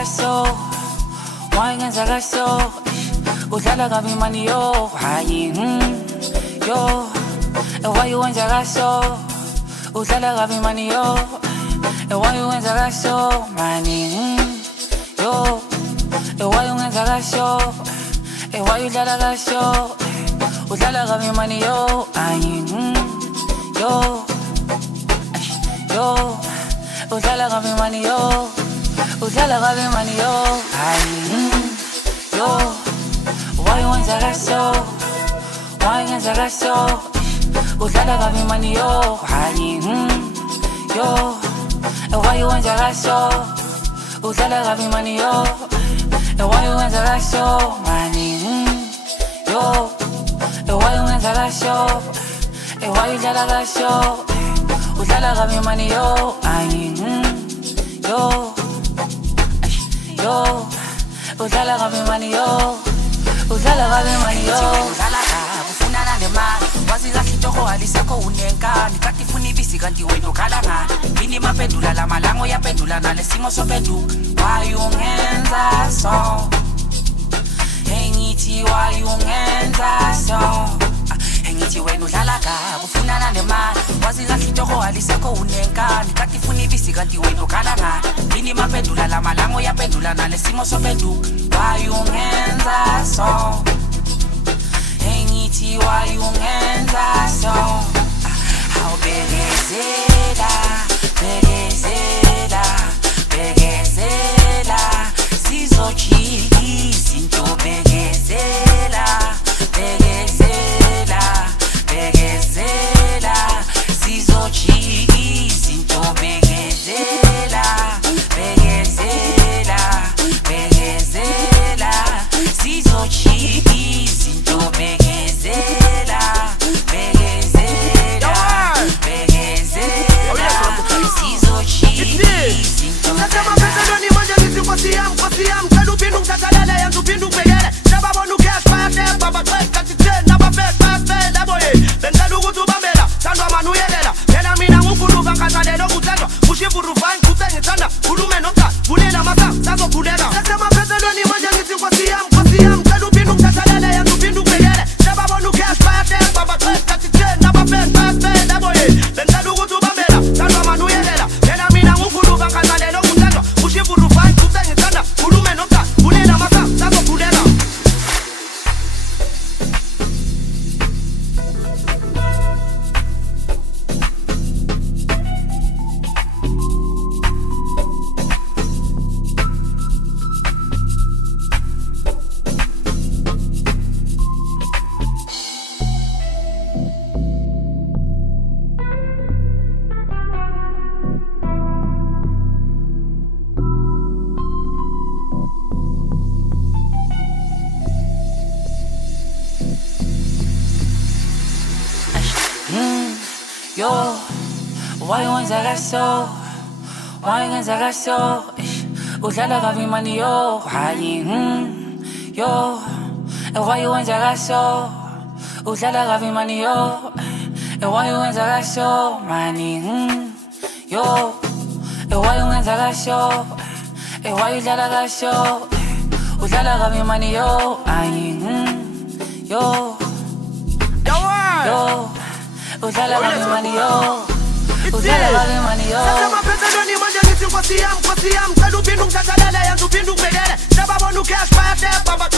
kaso, wayenza kaso, udlala kabi mani yo, hayi yo, wayenza kaso, udlala kabi mani yo, wayenza kaso, mani yo, wayenza kaso, wayudlala kaso, udlala kabi mani yo, hayi yo, yo, udlala kabi mani yo. Udlala kabi mani yo, hayi yo, wayenza kaso, wayenza kaso, udlala kabi mani yo, hayi yo, wayenza kaso, udlala kabi mani yo, wayenza kaso, mani yo, wayenza kaso, wayudlala kaso, udlala kabi mani yo, hayi yo. Yo, udlala kabi mani yo, udlala kabi mani yo. Udlala kabi ufunana nemali, wazi kahle intoko alisekho unenkani. Kanti funa ibisi kanti wena ukhala ngani? Yini mapendula la malango yapendula nalesimo sopenduka. Why ungenza so? Hey ngithi why ungenza so? Ngithi wena udlala kabi ufunana nemali, wazi kahle intoko alisekho unenkani. Kanti funa ibisi kanti wena ukhala ngani? Yini mapendula la malango yapendula nalesimo sopenduka. Why ungenza so? Hey ngithi why ungenza so? How begezela, begezela, begezela, sizochika izinto begezela, begezela, begezela, sizochika izinto begezela, begezela, begezela, sizochika izinto begezela, begezela, begezela, sizochika izinto. Nasema pesa ndo ni moja nisi kwa siyam Kadu pindu mtatalele yanzu pindu kwegele Neba bonu cash pate baba trek katite Naba fek paste daboye Bengadu kutu bambela Sandwa manu yelela Yena mina ngukulu vankasa lelo kutendwa Kushifu rufani kutenye tanda Kulume nota Bunena masa Sazo kunena Nasema pesa ndo ni moja nisi kwa siyam Kadu pindu mtatalele yanzu pindu kwegele Neba bonu cash pate baba trek katite Naba fek paste daboye Bengadu kutu bambela Sandwa manu yelela Yena mina ngukulu vankasa lelo kutendwa Kushifu rufani kutenye tanda Kulume nota Bunena masa Sazo kunena Yo, wayenza kaso, wayenza kaso, udlala kabi mani yo, hayi yo, wayenza kaso, udlala kabi mani yo, wayenza kaso, mani yo, wayenza kaso, wayudlala kaso, udlala kabi mani yo, hayi yo, yo. Udlala kabi mani yo, udlala kabi mani yo. Nasema pesa ndo ni moja nisi kwa siyam Kadu pindu mtatalele yanzu pindu kwegele Neba bonu cash pate baba